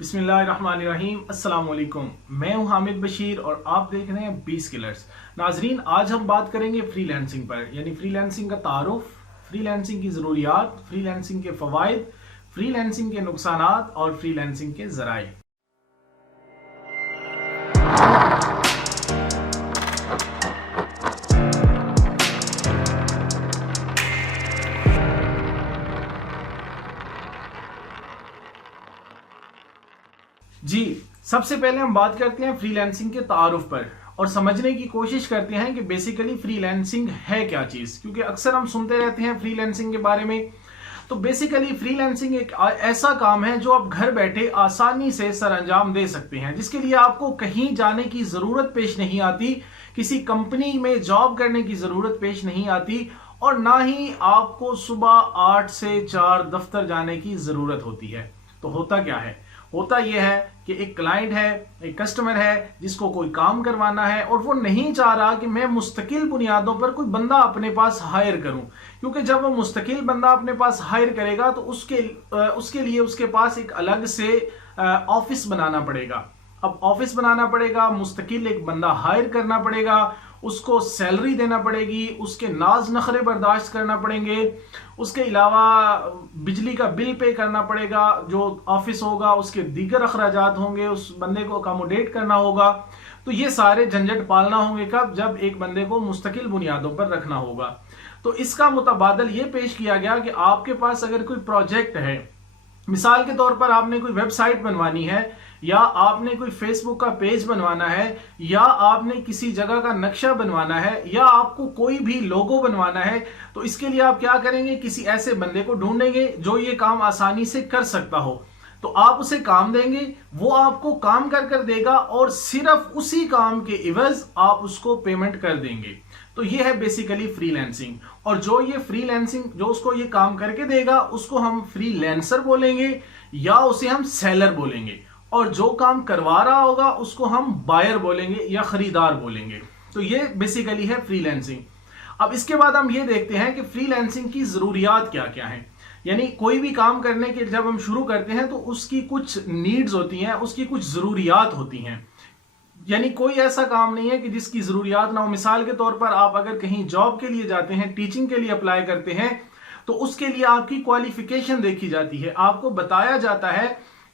बिस्मिल्लाहिर्रहमानिर्रहीम। अस्सलाम वालेकुम। मैं हूं हामिद बशीर और आप देख रहे हैं बी स्किलर्स। नाजरीन, आज हम बात करेंगे फ्रीलांसिंग पर, यानी फ्रीलांसिंग का तारुफ, फ्रीलांसिंग की ज़रूरियात, फ्रीलांसिंग के फ़वाइद, फ्रीलांसिंग के नुकसानात और फ्रीलांसिंग के ज़राए। जी, सबसे पहले हम बात करते हैं फ्रीलांसिंग के तारुफ पर और समझने की कोशिश करते हैं कि बेसिकली फ्रीलांसिंग है क्या चीज, क्योंकि अक्सर हम सुनते रहते हैं फ्रीलांसिंग के बारे में। तो बेसिकली फ्रीलांसिंग एक ऐसा काम है जो आप घर बैठे आसानी से सरअंजाम दे सकते हैं, जिसके लिए आपको कहीं जाने की जरूरत पेश नहीं आती, किसी कंपनी में जॉब करने की जरूरत पेश नहीं आती और ना ही आपको सुबह 8 से 4 दफ्तर जाने की जरूरत होती है। तो होता क्या है? होता यह है कि एक क्लाइंट है, एक कस्टमर है जिसको कोई काम करवाना है और वो नहीं चाह रहा कि मैं मुस्तकिल बुनियादों पर कोई बंदा अपने पास हायर करूं, क्योंकि जब वो मुस्तकिल बंदा अपने पास हायर करेगा तो उसके लिए उसके पास एक अलग से ऑफिस बनाना पड़ेगा। अब ऑफिस बनाना पड़ेगा, मुस्तकिल एक बंदा हायर करना पड़ेगा, उसको सैलरी देना पड़ेगी, उसके नाज नखरे बर्दाश्त करना पड़ेंगे, उसके अलावा बिजली का बिल पे करना पड़ेगा, जो ऑफिस होगा उसके दीगर अखराजात होंगे, उस बंदे को अकोमोडेट करना होगा। तो ये सारे झंझट पालना होंगे कब? जब एक बंदे को मुस्तकिल बुनियादों पर रखना होगा। तो इसका मुतबादल ये पेश किया गया कि आपके पास अगर कोई प्रोजेक्ट है, मिसाल के तौर पर आपने कोई वेबसाइट बनवानी है, या आपने कोई फेसबुक का पेज बनवाना है, या आपने किसी जगह का नक्शा बनवाना है, या आपको कोई भी लोगो बनवाना है, तो इसके लिए आप क्या करेंगे? किसी ऐसे बंदे को ढूंढेंगे जो ये काम आसानी से कर सकता हो। तो आप उसे काम देंगे, वो आपको काम कर देगा और सिर्फ उसी काम के इवज आप उसको पेमेंट कर देंगे। तो ये है बेसिकली फ्रीलांसिंग। और जो ये फ्रीलांसिंग जो उसको ये काम करके देगा उसको हम फ्रीलांसर बोलेंगे या उसे हम सेलर बोलेंगे, और जो काम करवा रहा होगा उसको हम बायर बोलेंगे या खरीदार बोलेंगे। तो ये बेसिकली है फ्रीलांसिंग। अब इसके बाद हम ये देखते हैं कि फ्रीलांसिंग की जरूरियात क्या क्या हैं। यानी कोई भी काम करने के जब हम शुरू करते हैं तो उसकी कुछ नीड्स होती हैं, उसकी कुछ जरूरियात होती हैं। यानी कोई ऐसा काम नहीं है कि जिसकी जरूरियात ना हो। मिसाल के तौर पर आप अगर कहीं जॉब के लिए जाते हैं, टीचिंग के लिए अप्लाई करते हैं, तो उसके लिए आपकी क्वालिफिकेशन देखी जाती है। आपको बताया जाता है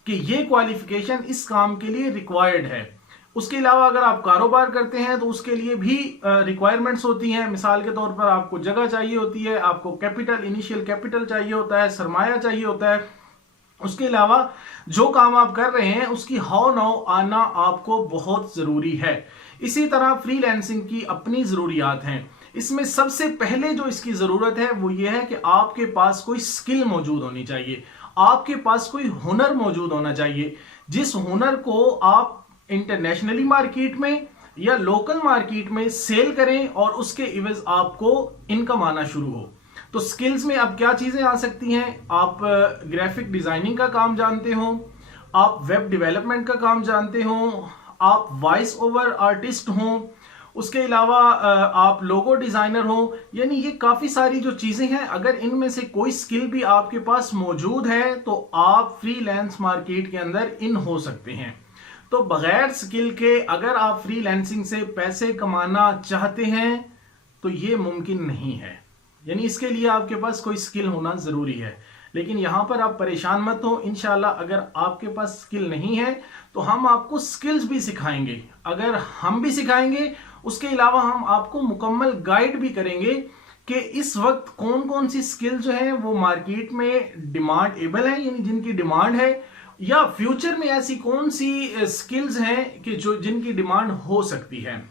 कि ये क्वालिफिकेशन इस काम के लिए रिक्वायर्ड है। उसके अलावा अगर आप कारोबार करते हैं तो उसके लिए भी रिक्वायरमेंट्स होती हैं। मिसाल के तौर पर आपको जगह चाहिए होती है, आपको कैपिटल, इनिशियल कैपिटल चाहिए होता है, सरमाया चाहिए होता है। उसके अलावा जो काम आप कर रहे हैं उसकी हाव नाउ आना आपको बहुत जरूरी है। इसी तरह फ्रीलांसिंग की अपनी जरूरियात हैं। इसमें सबसे पहले जो इसकी जरूरत है वो ये है कि आपके पास कोई स्किल मौजूद होनी चाहिए, आपके पास कोई हुनर मौजूद होना चाहिए, जिस हुनर को आप इंटरनेशनली मार्केट में या लोकल मार्केट में सेल करें और उसके इवज आपको इनकम आना शुरू हो। तो स्किल्स में अब क्या चीजें आ सकती हैं? आप ग्राफिक डिजाइनिंग का काम जानते हो, आप वेब डेवलपमेंट का काम जानते हो, आप वॉइस ओवर आर्टिस्ट हो, उसके अलावा आप लोगो डिजाइनर हो। यानी ये काफी सारी जो चीजें हैं, अगर इनमें से कोई स्किल भी आपके पास मौजूद है तो आप फ्रीलांस मार्केट के अंदर इन हो सकते हैं। तो बगैर स्किल के अगर आप फ्रीलांसिंग से पैसे कमाना चाहते हैं तो ये मुमकिन नहीं है। यानी इसके लिए आपके पास कोई स्किल होना जरूरी है। लेकिन यहां पर आप परेशान मत हो, इंशाल्लाह अगर आपके पास स्किल नहीं है तो हम आपको स्किल्स भी सिखाएंगे। अगर हम भी सिखाएंगे, उसके अलावा हम आपको मुकम्मल गाइड भी करेंगे कि इस वक्त कौन कौन सी स्किल जो है वो मार्केट में डिमांड एबल है, यानी जिनकी डिमांड है, या फ्यूचर में ऐसी कौन सी स्किल्स हैं कि जो जिनकी डिमांड हो सकती है।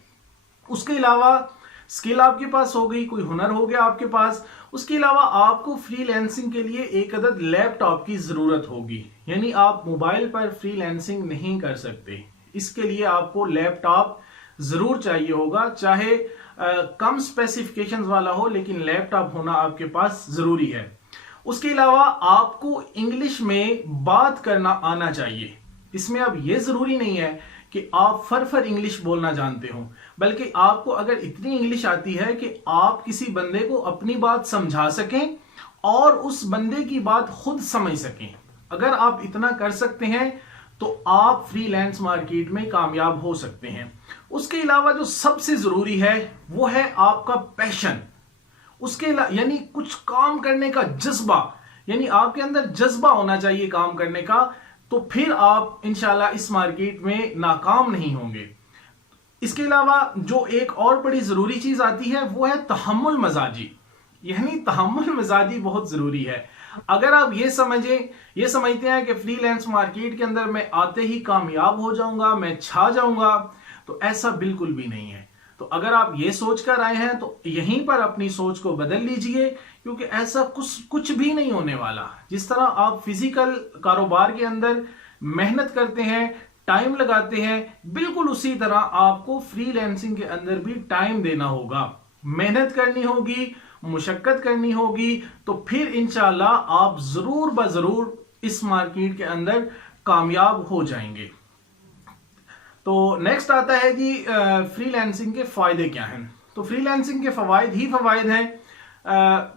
उसके अलावा स्किल आपके पास हो गई, कोई हुनर हो गया आपके पास। उसके अलावा आपको फ्रीलांसिंग के लिए एक अदद लैपटॉप की जरूरत होगी। यानी आप मोबाइल पर फ्रीलांसिंग नहीं कर सकते, इसके लिए आपको लैपटॉप जरूर चाहिए होगा, चाहे कम स्पेसिफिकेशंस वाला हो, लेकिन लैपटॉप होना आपके पास जरूरी है। उसके अलावा आपको इंग्लिश में बात करना आना चाहिए। इसमें अब यह जरूरी नहीं है कि आप फर इंग्लिश बोलना जानते हो, बल्कि आपको अगर इतनी इंग्लिश आती है कि आप किसी बंदे को अपनी बात समझा सकें और उस बंदे की बात खुद समझ सकें, अगर आप इतना कर सकते हैं तो आप फ्रीलांस मार्केट में कामयाब हो सकते हैं। उसके अलावा जो सबसे जरूरी है वो है आपका पैशन। उसके यानी कुछ काम करने का जज्बा, यानी आपके अंदर जज्बा होना चाहिए काम करने का, तो फिर आप इंशाल्लाह इस मार्केट में नाकाम नहीं होंगे। इसके अलावा जो एक और बड़ी जरूरी चीज आती है वो है तहम्मुल मजाजी, यानी तहम्मुल मजाजी बहुत जरूरी है। अगर आप ये समझते हैं कि फ्रीलांस मार्केट के अंदर मैं आते ही कामयाब हो जाऊंगा, मैं छा जाऊंगा, तो ऐसा बिल्कुल भी नहीं है। तो अगर आप ये सोच कर आए हैं तो यहीं पर अपनी सोच को बदल लीजिए, क्योंकि ऐसा कुछ भी नहीं होने वाला। जिस तरह आप फिजिकल कारोबार के अंदर मेहनत करते हैं, टाइम लगाते हैं, बिल्कुल उसी तरह आपको फ्रीलांसिंग के अंदर भी टाइम देना होगा, मेहनत करनी होगी, मुशक्कत करनी होगी, तो फिर इंशाल्लाह आप जरूर ब जरूर इस मार्केट के अंदर कामयाब हो जाएंगे। तो नेक्स्ट आता है जी फ्रीलांसिंग के फायदे क्या हैं। तो फ्रीलांसिंग के फवायद ही फवायद हैं।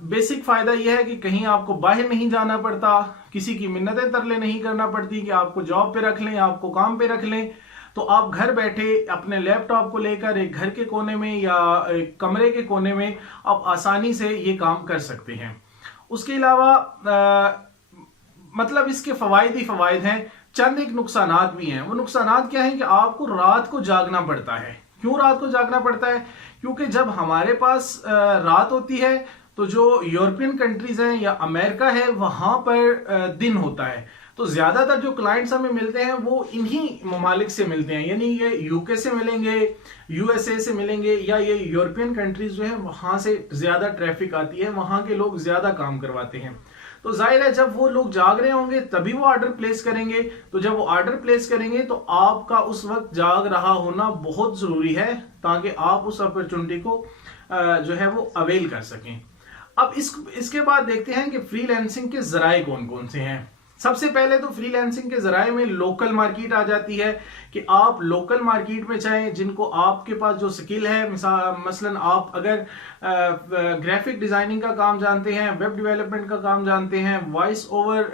बेसिक फायदा यह है कि कहीं आपको बाहर नहीं जाना पड़ता, किसी की मिन्नतें तरले नहीं करना पड़ती कि आपको जॉब पे रख लें, आपको काम पे रख लें। तो आप घर बैठे अपने लैपटॉप को लेकर एक घर के कोने में या एक कमरे के कोने में आप आसानी से ये काम कर सकते हैं। उसके अलावा मतलब इसके फवायद ही फवायद हैं। चंद एक नुकसानात भी हैं। वो नुकसानात क्या हैं कि आपको रात को जागना पड़ता है। क्यों रात को जागना पड़ता है? क्योंकि जब हमारे पास रात होती है तो जो यूरोपियन कंट्रीज हैं या अमेरिका है वहां पर दिन होता है। तो ज्यादातर जो क्लाइंट्स हमें मिलते हैं वो इन्हीं ममालिक से मिलते हैं, यानी ये यूके से मिलेंगे, यूएसए से मिलेंगे, या ये यूरोपियन कंट्रीज जो है वहां से ज्यादा ट्रैफिक आती है, वहां के लोग ज्यादा काम करवाते हैं। तो जाहिर है जब वो लोग जाग रहे होंगे तभी वो ऑर्डर प्लेस करेंगे। तो जब वो ऑर्डर प्लेस करेंगे तो आपका उस वक्त जाग रहा होना बहुत जरूरी है, ताकि आप उस अपॉर्चुनिटी को जो है वो अवेल कर सकें। अब इसके बाद देखते हैं कि फ्रीलांसिंग के जराए कौन कौन से हैं। सबसे पहले तो फ्रीलांसिंग के जराए में लोकल मार्केट आ जाती है कि आप लोकल मार्केट में चाहें, जिनको आपके पास जो स्किल है, मसलन आप अगर ग्राफिक डिजाइनिंग का काम जानते हैं, वेब डेवलपमेंट का काम जानते हैं, वॉइस ओवर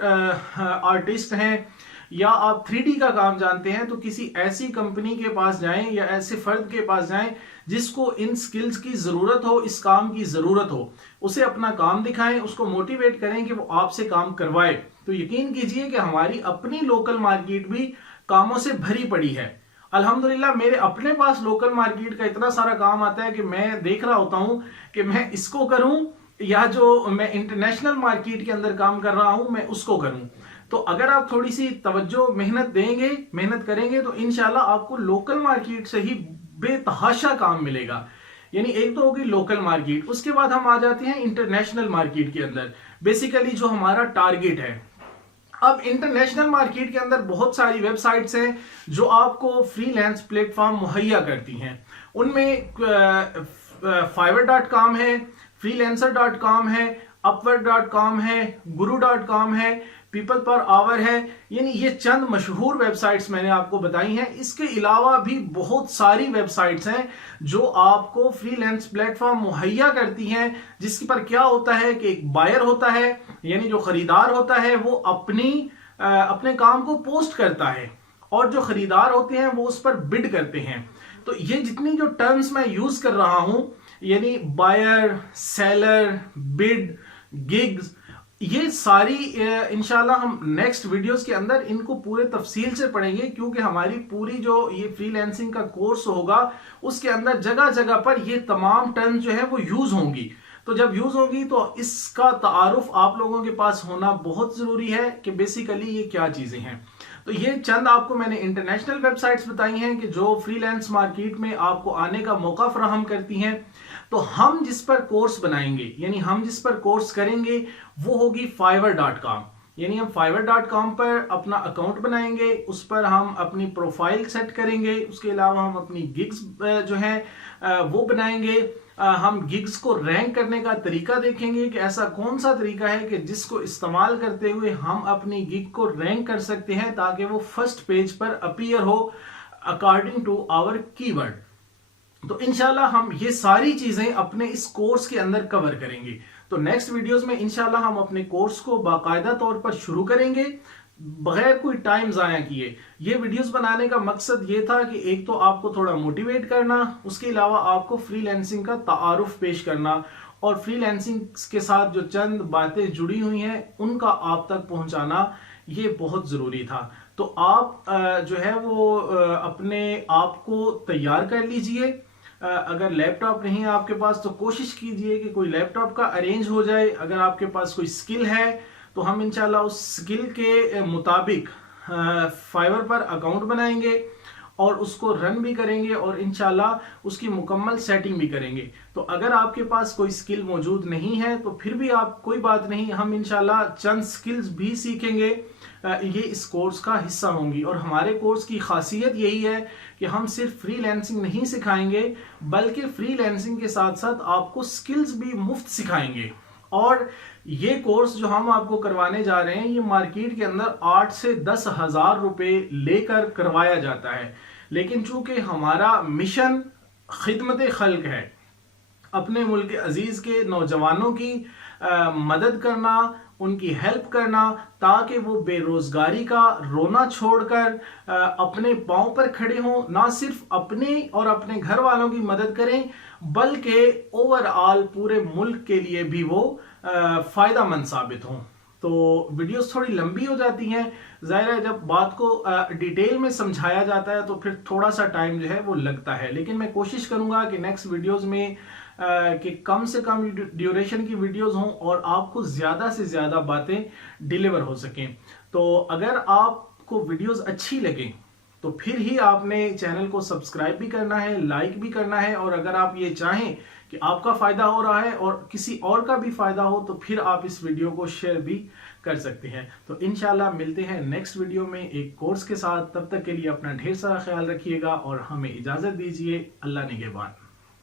आर्टिस्ट हैं, या आप 3D का काम जानते हैं, तो किसी ऐसी कंपनी के पास जाएं या ऐसे फर्द के पास जाएं जिसको इन स्किल्स की जरूरत हो, इस काम की जरूरत हो, उसे अपना काम दिखाएं, उसको मोटिवेट करें कि वो आपसे काम करवाए। तो यकीन कीजिए कि हमारी अपनी लोकल मार्केट भी कामों से भरी पड़ी है। अल्हम्दुलिल्लाह मेरे अपने पास लोकल मार्केट का इतना सारा काम आता है कि मैं देख रहा होता हूं कि मैं इसको करूं या जो मैं इंटरनेशनल मार्केट के अंदर काम कर रहा हूं मैं उसको करूं। तो अगर आप थोड़ी सी तवज्जो मेहनत देंगे, मेहनत करेंगे, तो इंशाल्लाह आपको लोकल मार्केट से ही बेतहाशा काम मिलेगा। यानी एक तो होगी लोकल मार्केट, उसके बाद हम आ जाते हैं इंटरनेशनल मार्केट के अंदर। बेसिकली जो हमारा टारगेट है, अब इंटरनेशनल मार्केट के अंदर बहुत सारी वेबसाइट्स हैं जो आपको फ्रीलांस प्लेटफॉर्म मुहैया करती हैं। उनमें fiverr.com है, freelancer.com है, upwork.com है, guru.com है, पीपल पर आवर है। यानी ये चंद मशहूर वेबसाइट्स मैंने आपको बताई हैं। इसके अलावा भी बहुत सारी वेबसाइट्स हैं जो आपको फ्रीलांस प्लेटफॉर्म मुहैया करती हैं, जिसके पर क्या होता है कि एक बायर होता है, यानी जो खरीदार होता है वो अपने काम को पोस्ट करता है, और जो खरीदार होते हैं वो उस पर बिड करते हैं। तो ये जितनी जो टर्म्स मैं यूज कर रहा हूं, यानी बायर, सेलर, बिड, गिग्स, ये सारी इंशाल्लाह हम नेक्स्ट वीडियोस के अंदर इनको पूरे तफसील से पढ़ेंगे, क्योंकि हमारी पूरी जो ये फ्रीलांसिंग का कोर्स होगा उसके अंदर जगह जगह पर ये तमाम टर्म्स जो है वो यूज होंगी। तो जब यूज होगी तो इसका तारुफ आप लोगों के पास होना बहुत जरूरी है कि बेसिकली ये क्या चीजें हैं। तो ये चंद आपको मैंने इंटरनेशनल वेबसाइट्स बताई हैं कि जो फ्रीलांस मार्केट में आपको आने का मौका फराहम करती हैं। तो हम जिस पर कोर्स बनाएंगे, यानी हम जिस पर कोर्स करेंगे, वो होगी fiverr.com। यानी हम fiverr.com पर अपना अकाउंट बनाएंगे, उस पर हम अपनी प्रोफाइल सेट करेंगे, उसके अलावा हम अपनी गिग्स जो है वो बनाएंगे। हम गिग्स को रैंक करने का तरीका देखेंगे कि ऐसा कौन सा तरीका है कि जिसको इस्तेमाल करते हुए हम अपनी गिग को रैंक कर सकते हैं, ताकि वो फर्स्ट पेज पर अपीयर हो अकॉर्डिंग टू आवर कीवर्ड। तो इंशाल्लाह हम ये सारी चीजें अपने इस कोर्स के अंदर कवर करेंगे। तो नेक्स्ट वीडियोस में इंशाल्लाह हम अपने कोर्स को बाकायदा तौर पर शुरू करेंगे, बगैर कोई टाइम ज़ाया किए। ये वीडियोस बनाने का मकसद ये था कि एक तो आपको थोड़ा मोटिवेट करना, उसके अलावा आपको फ्रीलांसिंग का तारुफ पेश करना और फ्रीलांसिंग के साथ जो चंद बातें जुड़ी हुई हैं उनका आप तक पहुंचाना, ये बहुत ज़रूरी था। तो आप जो है वो अपने आप को तैयार कर लीजिए। अगर लैपटॉप नहीं है आपके पास तो कोशिश कीजिए कि कोई लैपटॉप का अरेंज हो जाए। अगर आपके पास कोई स्किल है तो हम इंशाल्लाह उस स्किल के मुताबिक फाइवर पर अकाउंट बनाएंगे और उसको रन भी करेंगे और इंशाल्लाह उसकी मुकम्मल सेटिंग भी करेंगे। तो अगर आपके पास कोई स्किल मौजूद नहीं है तो फिर भी आप कोई बात नहीं, हम इंशाल्लाह चंद स्किल्स भी सीखेंगे, ये इस कोर्स का हिस्सा होंगी। और हमारे कोर्स की खासियत यही है कि हम सिर्फ फ्रीलांसिंग नहीं सिखाएंगे बल्कि फ्रीलांसिंग के साथ साथ आपको स्किल्स भी मुफ्त सिखाएंगे। और ये कोर्स जो हम आपको करवाने जा रहे हैं ये मार्केट के अंदर 8 से 10 हजार रुपए लेकर करवाया जाता है, लेकिन चूंकि हमारा मिशन खिदमत खल्क है, अपने मुल्क अजीज के नौजवानों की मदद करना, उनकी हेल्प करना, ताकि वो बेरोजगारी का रोना छोड़कर अपने पांव पर खड़े हों, ना सिर्फ अपने और अपने घर वालों की मदद करें बल्कि ओवरऑल पूरे मुल्क के लिए भी वो फायदामंद साबित हों। तो वीडियोस थोड़ी लंबी हो जाती हैं, जाहिर है जब बात को डिटेल में समझाया जाता है तो फिर थोड़ा सा टाइम जो है वो लगता है, लेकिन मैं कोशिश करूंगा कि नेक्स्ट वीडियोस में कि कम से कम ड्यूरेशन की वीडियोस हों और आपको ज्यादा से ज्यादा बातें डिलीवर हो सकें। तो अगर आपको वीडियोस अच्छी लगे तो फिर ही आपने चैनल को सब्सक्राइब भी करना है, लाइक भी करना है, और अगर आप ये चाहें कि आपका फायदा हो रहा है और किसी और का भी फायदा हो तो फिर आप इस वीडियो को शेयर भी कर सकते हैं। तो इंशाल्लाह मिलते हैं नेक्स्ट वीडियो में एक कोर्स के साथ। तब तक के लिए अपना ढेर सारा ख्याल रखिएगा और हमें इजाजत दीजिए। अल्लाह निगहबान।